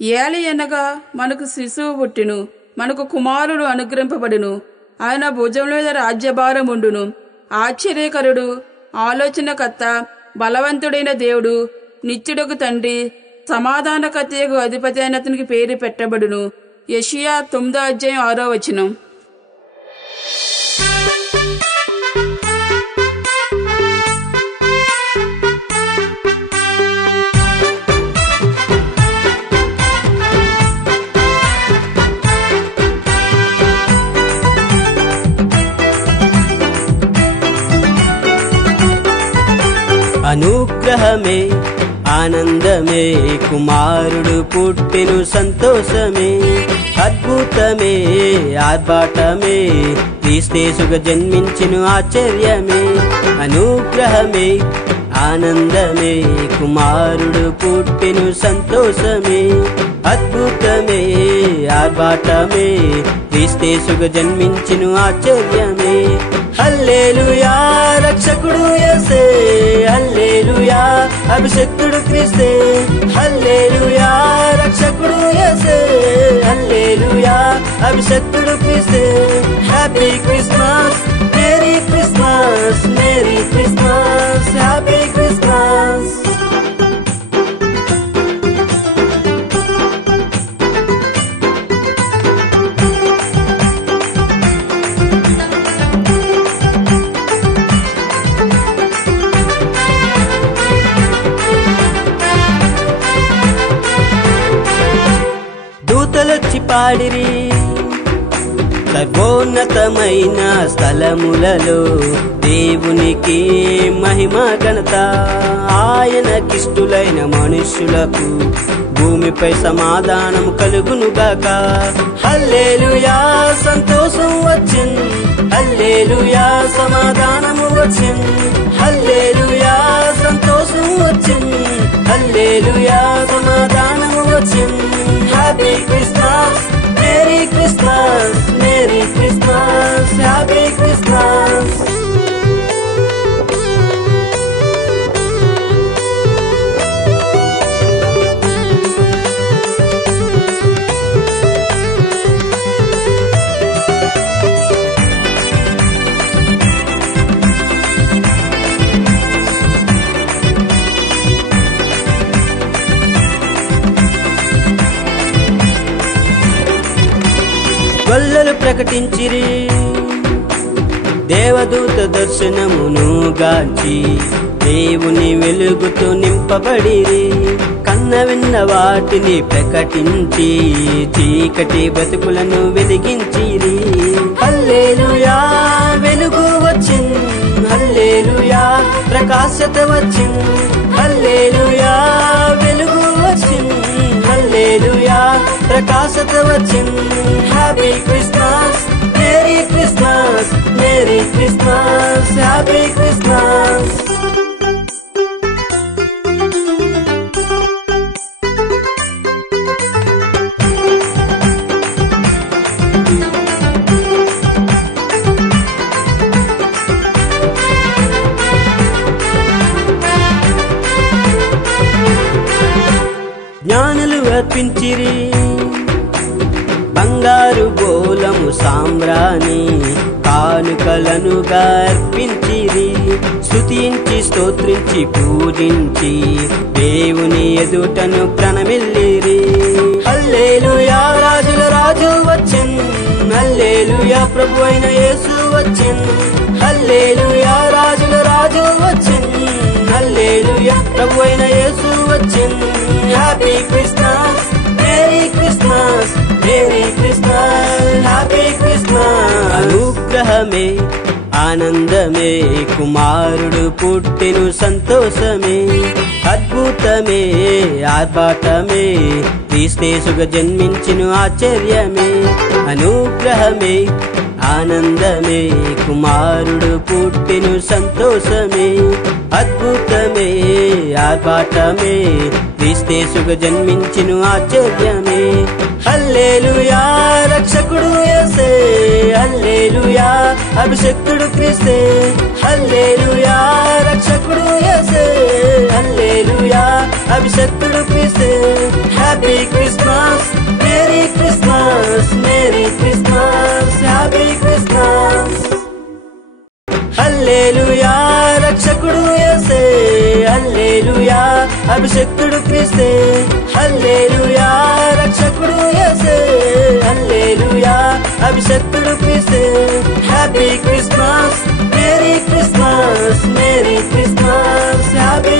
ఏలి అనగా మనకు శిశువు పుట్టును, మనకు కుమారుడు అనుగ్రహింపబడును. ఆయన భుజముల మీద రాజ్యభారం ఉండును. ఆశ్చర్యకరుడు, ఆలోచనకర్త, బలవంతుడైన దేవుడు, నిత్యుడకు తండ్రి, సమాధానకర్తయగు అధిపతి అయిన అతనికి పేరు పెట్టబడును. యెషయా 9:6. అనుగ్రహమే ఆనందమే, కుమారుడు పుట్టెను సంతోషమే, అద్భుతమే ఆర్భాటమే, క్రీస్తేసుగా జన్మించెను ఆశ్చర్యమే. అనుగ్రహమే ఆనందమే, కుమారుడు పుట్టెను సంతోషమే, అద్భుతమే ఆర్భాటమే, క్రీస్తేసుగా జన్మించెను ఆశ్చర్యమే. హల్లెలూయా రక్షకుడు యేసే, హల్లెలూయా అభిషక్తుడు క్రీస్తే, హల్లెలూయా రక్షకుడు యేసే, హల్లెలూయా అభిషక్తుడు క్రీస్తే. Happy Christmas, merry Christmas, merry Christmas, happy Christmas. దూతలొచ్చి పాడిరి సర్వోన్నతమైన స్థలములలో దేవునికి మహిమ ఘనత. ఆయనకిష్టులైన మనుష్యులకు భూమిపై సమాధానం కలుగునుగాక. హల్లెలూయా సంతోషం వచ్చిన్, హల్లెలూయా సమాధానము వచ్చిన్, హల్లెలూయా సంతోషం వచ్చిన్, హల్లెలూయా సమాధానము వచ్చిన్. Happy Christmas, merry Christmas, merry Christmas, happy Christmas. గొల్లలు ప్రకటించిరి దేవదూత దర్శనమును గాంచి, దేవుని వెలుగుతో నింపబడిరి. కన్న విన్న వాటిని ప్రకటించి చీకటి బతుకులను వెలిగించిరి. హల్లెలూయా వెలుగు వచ్చిన్, హల్లెలూయా ప్రకాశత వచ్చిన్, హల్లెలూయా వెలుగు వచ్చిన్, హల్లెలూయా ప్రకాశత వచ్చిన్. Happy Christmas, merry Christmas, merry Christmas, happy Christmas. జ్ఞానులు అర్పించిరి బంగారు బోలము సాంబ్రాణి, కానుకలనుగా అర్పించిరి. స్తుతించి స్తోత్రించి పూజించి దేవుని ఎదుటను ప్రణమిల్లిరి. హల్లెలూయా రాజుల రాజు వచ్చిన్, హల్లెలూయా ప్రభు అయిన యేసు వచ్చిన్, హల్లెలూయా రాజుల రాజు వచ్చిన్, హల్లెలూయా ప్రభు అయిన యేసు వచ్చిన్. Happy Christmas, merry Christmas, merry Christmas, happy Christmas. అనుగ్రహమే ఆనందమే, కుమారుడు పుట్టెను సంతోషమే, అద్భుతమే ఆర్భాటమే, క్రీస్తేసుగా జన్మించెను ఆశ్చర్యమే. అనుగ్రహమే ఆనందమే, కుమారుడు పుట్టెను సంతోషమే, అద్భుతమే ఆర్భాటమే, క్రీస్తేసుగా జన్మించెను ఆశ్చర్యమే. హల్లెలూయా రక్షకుడు యేసే, హల్లెలూయా అభిషక్తుడు క్రీస్తే, హల్లెలూయా రక్షకుడు యేసే, హల్లెలూయా అభిషక్తుడు క్రీస్తే. Happy Christmas. Christmas merry Christmas happy Christmas. హల్లెలూయా రక్షకుడు యేసే, హల్లెలూయా అభిషక్తుడు క్రీస్తే, హల్లెలూయా రక్షకుడు యేసే, హల్లెలూయా అభిషక్తుడు క్రీస్తే. Happy Christmas merry Christmas, merry Christmas happy